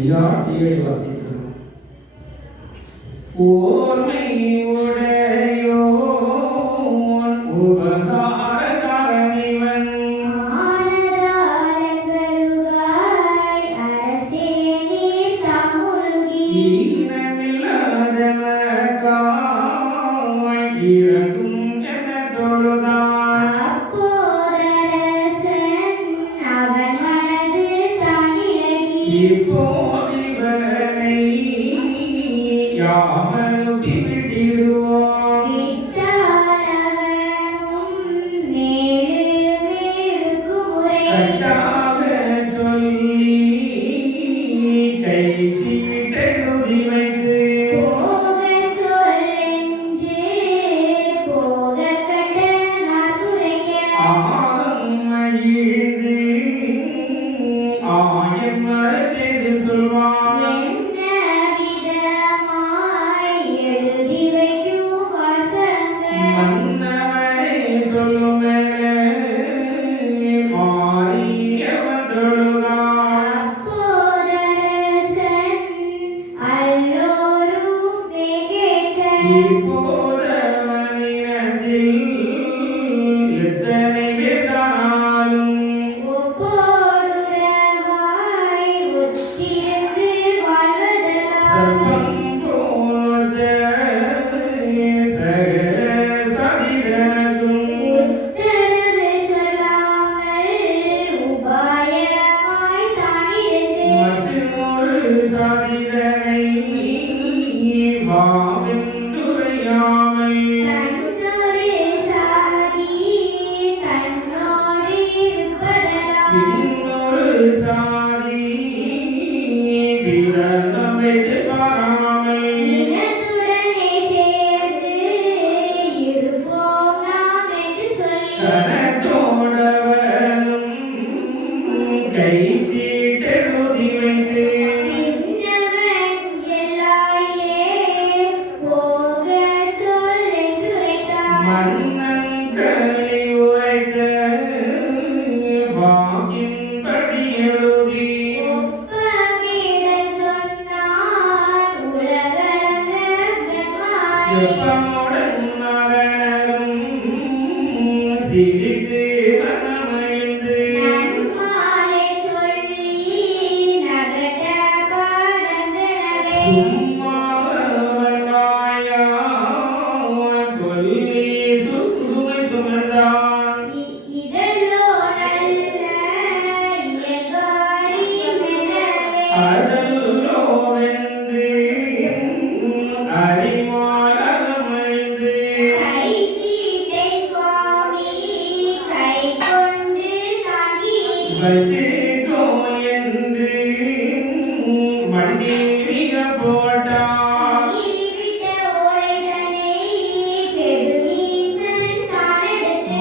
ஐயா வாசிக்கிறோம் ஓர்மை உடை Thank you.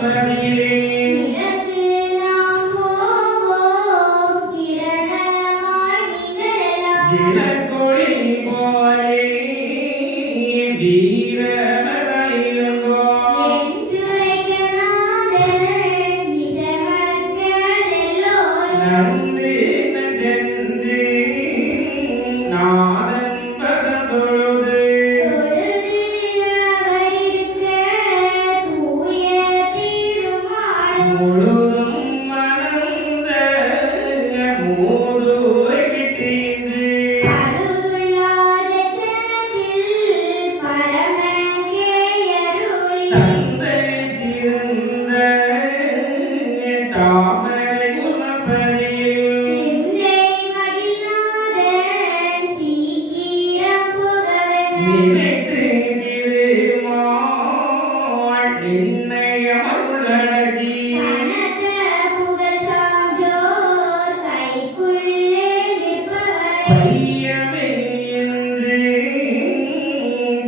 Thank you.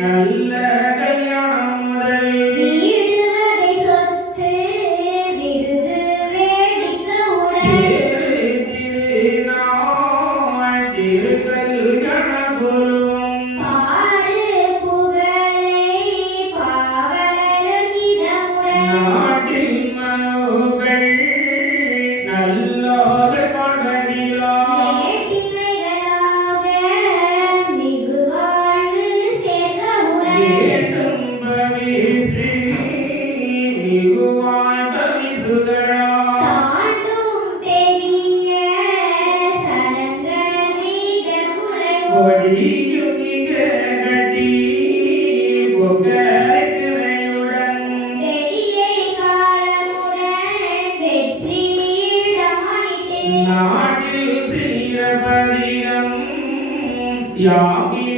Al നാടിൽ സീരപടിയം Yamina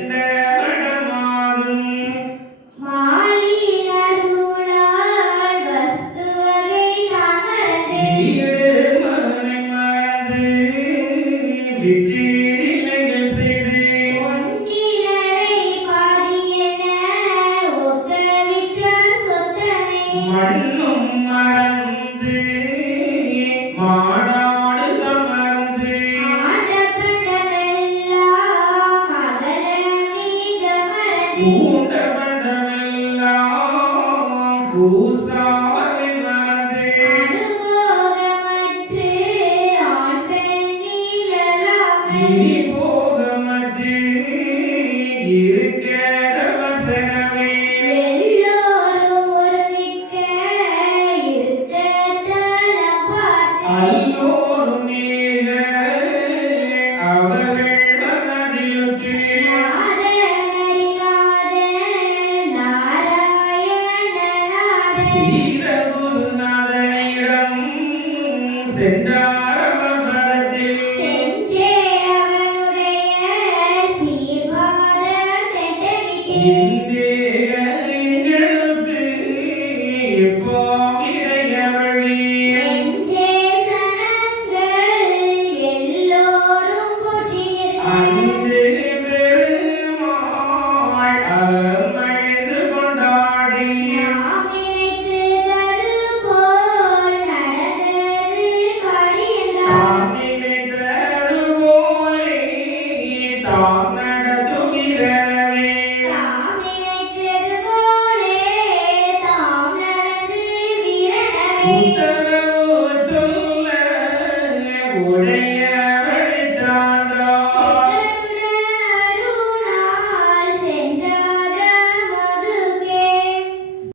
Amen. You.